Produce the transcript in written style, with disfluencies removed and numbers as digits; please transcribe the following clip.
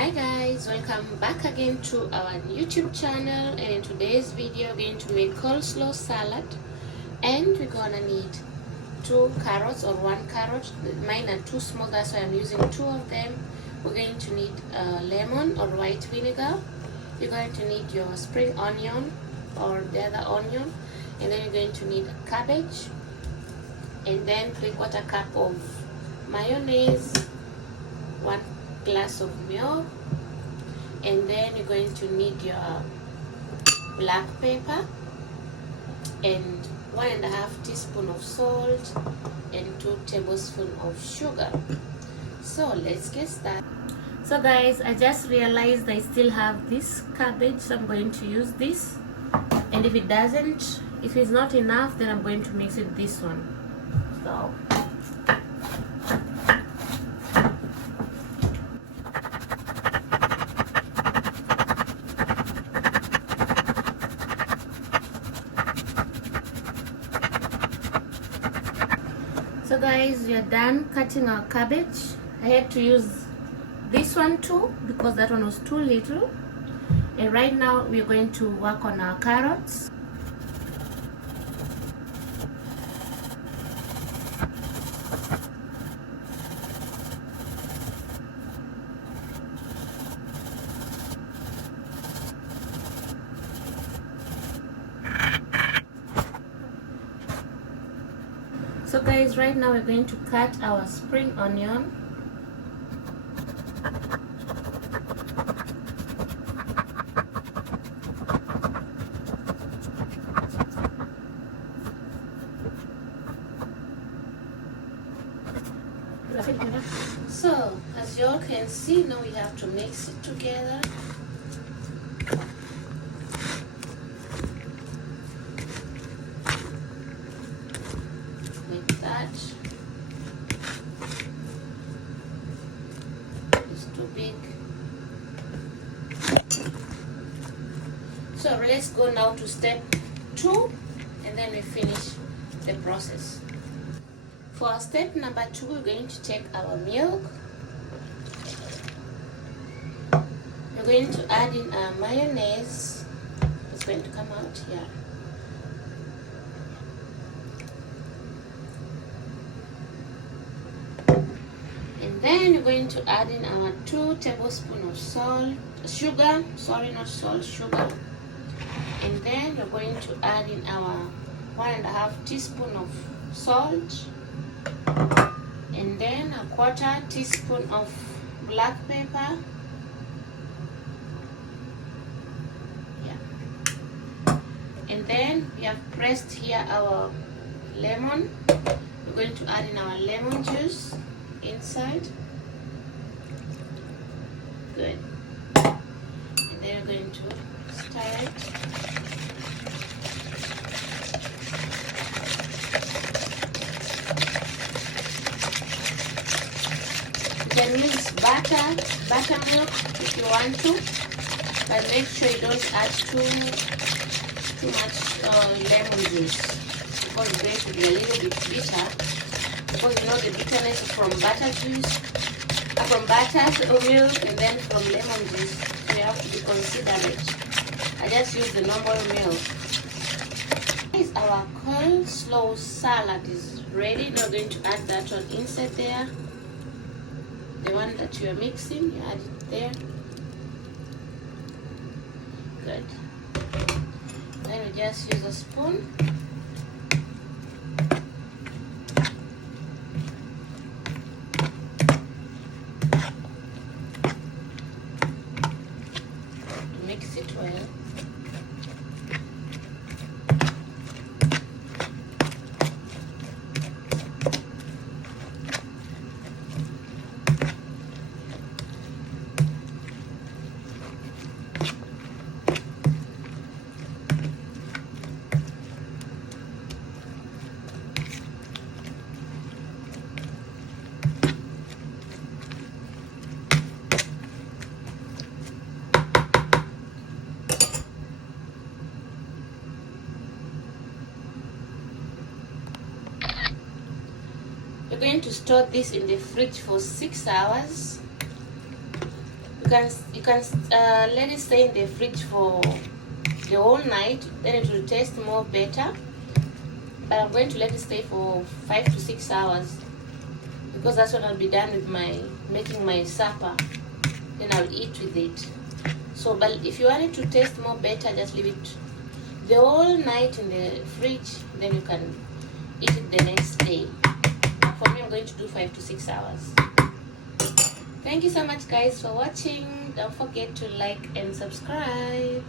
Hi guys, welcome back again to our YouTube channel, and in today's video we're going to make coleslaw salad, and we're gonna need 2 carrots or 1 carrot. Mine are too small, that's why I'm using 2 of them. We're going to need lemon or white vinegar. You're going to need your spring onion or the other onion, and then you're going to need cabbage, and then 3/4 cup of mayonnaise, 1 glass of milk, and then you're going to need your black pepper and 1.5 teaspoon of salt and 2 tablespoons of sugar. So let's get started. So guys, I just realized I still have this cabbage, so I'm going to use this, and if it's not enough, then I'm going to mix it with this one. So guys, we are done cutting our cabbage. I had to use this one too because that one was too little. And right now we are going to work on our carrots. So guys, right now we're going to cut our spring onion. So as you all can see, now we have to mix it together. It's too big. So let's go now to step 2, and then we finish the process. For step number 2, we're going to take our milk. We're going to add in our mayonnaise. It's going to come out here. Then you're going to add in our 2 tablespoons of sugar, and then you're going to add in our 1.5 teaspoon of salt, and then 1/4 teaspoon of black pepper. And then we have pressed here our lemon. We're going to add in our lemon juice inside. Good. And then we're going to stir it. You can use buttermilk if you want to, but make sure you don't add too much lemon juice, because it's going to be a little bit bitter. Because you know the bitterness from butter juice, from butter or milk, and then from lemon juice. So you have to be considerate. I just use the normal milk. Our coleslaw salad is ready. Now we're going to add that one inside there. The one that you are mixing, you add it there. Good. Then we just use a spoon. Mix it well. We're going to store this in the fridge for 6 hours. You can let it stay in the fridge for the whole night, then it will taste more better. But I'm going to let it stay for 5 to 6 hours because that's what I'll be done with making my supper. Then I'll eat with it. So, but if you want it to taste more better, just leave it the whole night in the fridge, then you can eat it the next day. For me, I'm going to do 5 to 6 hours. Thank you so much guys for watching. Don't forget to like and subscribe.